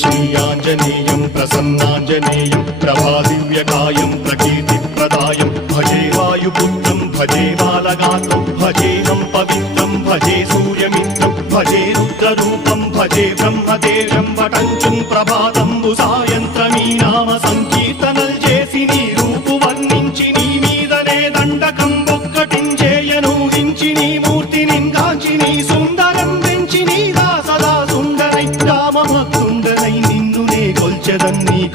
श्रीयाञ्जनेयं प्रसन्नाञ्जनेयं प्रभादिव्यकायं प्रकीर्तिप्रदायं भजे वायुपुत्रं भजे बालगात्रं भजेहं पवित्रं भजे सूर्यमित्रं भजे रुद्ररूपं भजे ब्रह्मदेवं వటంచుం ప్రభాతంబు సాయంత్రమీ నామ సంకీర్తనల్ చేసి నీ రూపు వర్ణించి నీ మీదనే దండకం ఒక్కటించేయనూహించి నీ మూర్తిని కాంచి నీ సుందరం పెంచి నీ దాసదా సుందరై